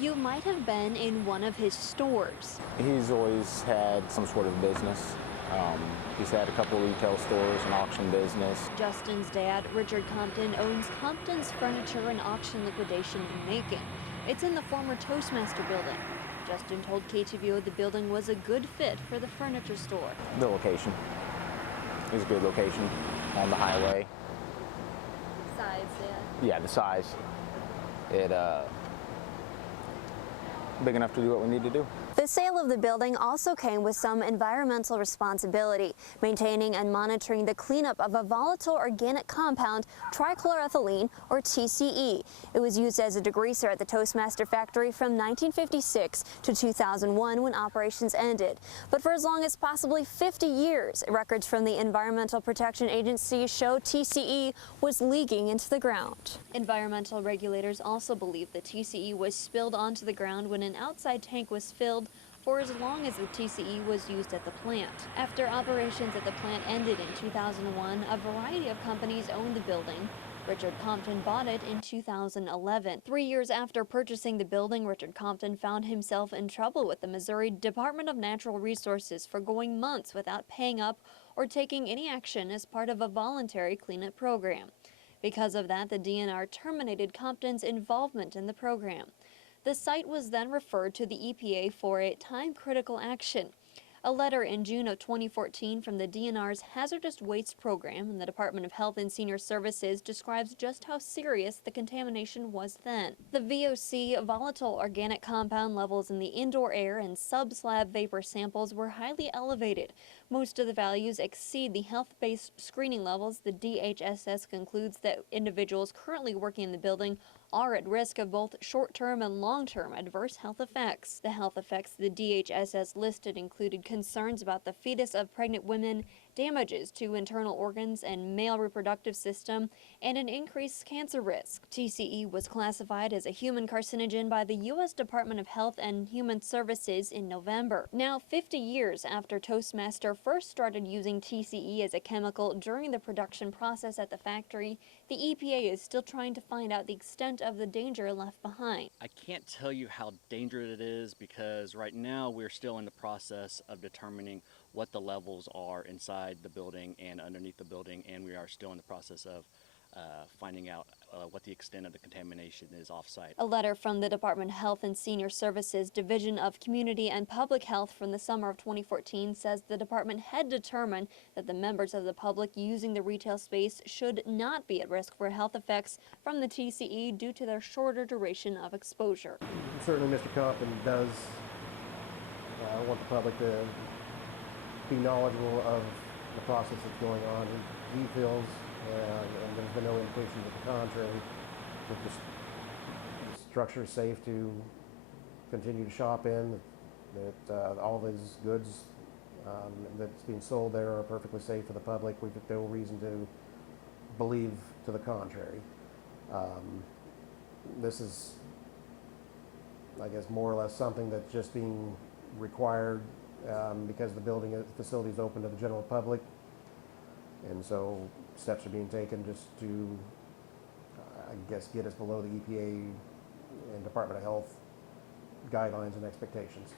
You might have been in one of his stores. He's always had some sort of business. He's had a couple retail stores, an auction business. Justin's dad, Richard Compton, owns Compton's Furniture and Auction Liquidation and Making. It's in the former Toastmaster building. Justin told KTVO the building was a good fit for the furniture store. The location is a good location on the highway. Size, yeah. Yeah, the size. It big enough to do what we need to do. The sale of the building also came with some environmental responsibility, maintaining and monitoring the cleanup of a volatile organic compound, trichloroethylene, or TCE. It was used as a degreaser at the Toastmaster factory from 1956 to 2001 when operations ended. But for as long as possibly 50 years, records from the Environmental Protection Agency show TCE was leaking into the ground. Environmental regulators also believe the TCE was spilled onto the ground when an outside tank was filled for as long as the TCE was used at the plant. After operations at the plant ended in 2001, a variety of companies owned the building. Richard Compton bought it in 2011. 3 years after purchasing the building, Richard Compton found himself in trouble with the Missouri Department of Natural Resources for going months without paying up or taking any action as part of a voluntary cleanup program. Because of that, the DNR terminated Compton's involvement in the program. The site was then referred to the EPA for a time-critical action. A letter in June of 2014 from the DNR's Hazardous Waste Program in the Department of Health and Senior Services describes just how serious the contamination was then. The VOC, volatile organic compound levels in the indoor air and sub-slab vapor samples were highly elevated. Most of the values exceed the health-based screening levels. The DHSS concludes that individuals currently working in the building are at risk of both short-term and long-term adverse health effects. The health effects the DHSS listed included concerns about the fetus of pregnant women, damages to internal organs and male reproductive system, and an increased cancer risk. TCE was classified as a human carcinogen by the U.S. Department of Health and Human Services in November. Now, 50 years after Toastmaster first started using TCE as a chemical during the production process at the factory, the EPA is still trying to find out the extent of the danger left behind. I can't tell you how dangerous it is because right now we're still in the process of determining what the levels are inside the building and underneath the building, and we are still in the process of finding out what the extent of the contamination is off-site. A letter from the Department of Health and Senior Services Division of Community and Public Health from the summer of 2014 says the department had determined that the members of the public using the retail space should not be at risk for health effects from the TCE due to their shorter duration of exposure. Certainly Mr. Compton does want the public to be knowledgeable of the process that's going on. He feels, and there's been no indication to the contrary, that the structure is safe to continue to shop in, that all of his goods that's being sold there are perfectly safe for the public. We've no reason to believe to the contrary. This is, I guess, more or less something that's just being required because the building facility is open to the general public, and so steps are being taken just to, I guess, get us below the EPA and Department of Health guidelines and expectations.